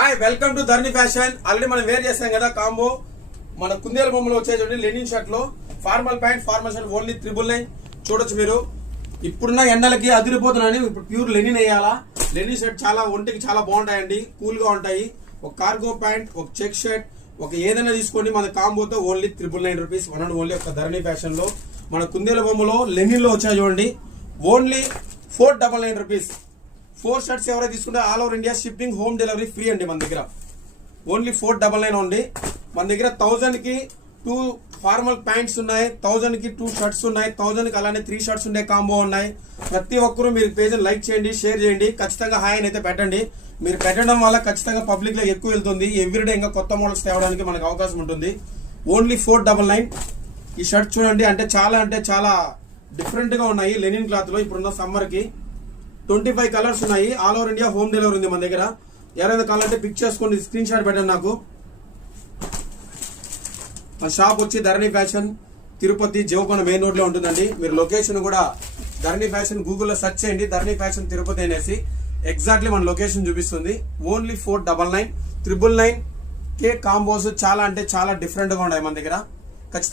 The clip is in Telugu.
Hi, welcome to Dharni fashion. Already మనం వేర్ చేసాం కదా కాంబో. మన కుందేల బొమ్మలో వచ్చే చూడండి లెనిన్ షర్ట్ లో formal pant, formal shirt only 999 చూడొచ్చు మీరు. ఇప్పుడున్న ఎండలకి అదిరిపోతున్నాయని ఇప్పుడు ప్యూర్ లెనిన్ వేయాలా. లెనిన్ షర్ట్ చాలా ఒంటికి చాలా బాగుంటాయండి, కూల్ గా ఉంటాయి. ఒక కార్గో ప్యాంట్, ఒక చెక్ షర్ట్, ఒక ఏదైనా తీసుకోండి మన కాంబోతో ఓన్లీ 999 రూపీస్. ఓన్లీ ఒక ధరణి ఫ్యాషన్ లో మన కుందేల బొమ్మలో లెనిన్ లో వచ్చాయి చూడండి ఓన్లీ 499 రూపీస్. 4 షర్ట్స్ ఎవరైతే తీసుకుంటే all over India shipping, home delivery free అండి. మన దగ్గర ఓన్లీ 499 ఉంది. మన దగ్గర 1000 కి 2 ఫార్మల్ ప్యాంట్స్ ఉన్నాయి, 1000 కి 2 షర్ట్స్ ఉన్నాయి, 1000 కి అలానే 3 షర్ట్స్ ఉండే కాంబో ఉన్నాయి. ప్రతి ఒక్కరూ మీరు పేజ్ లైక్ చేయండి, షేర్ చేయండి, ఖచ్చితంగా హాయ్ అని అయితే పెట్టండి. మీరు పెట్టడం వల్ల ఖచ్చితంగా పబ్లిక్ లో ఎక్కువ వెళ్తుంది. ఎవ్రీడే ఇంకా కొత్త మోడల్స్ తేవడానికి మనకు అవకాశం ఉంటుంది. ఓన్లీ 499. ఈ షర్ట్ చూడండి, అంటే చాలా డిఫరెంట్ గా ఉన్నాయి లెనిన్ క్లాత్ లో. ఇప్పుడున్న సమ్మర్ కి 25 కలర్స్ ఉన్నాయి. All over India home delivery ఉంది మన దగ్గర. ఎవరైనా కావాలంటే పిక్ చేసుకోండి, స్క్రీన్ షాట్ పెట్టండి నాకు. మా షాప్ వచ్చి ధరణి ఫ్యాషన్, తిరుపతి జవకొండ మెయిన్ రోడ్ లో ఉంటుందండి. మీరు లొకేషన్ కూడా ధరణి ఫ్యాషన్ గూగుల్లో సెర్చ్ చేయండి, ధరణి ఫ్యాషన్ తిరుపతి అనేసి ఎగ్జాక్ట్లీ మన లొకేషన్ చూపిస్తుంది. ఓన్లీ 499. 999 కే కాంబోస్ చాలా డిఫరెంట్ గా ఉన్నాయి మన దగ్గర. ఖచ్చితంగా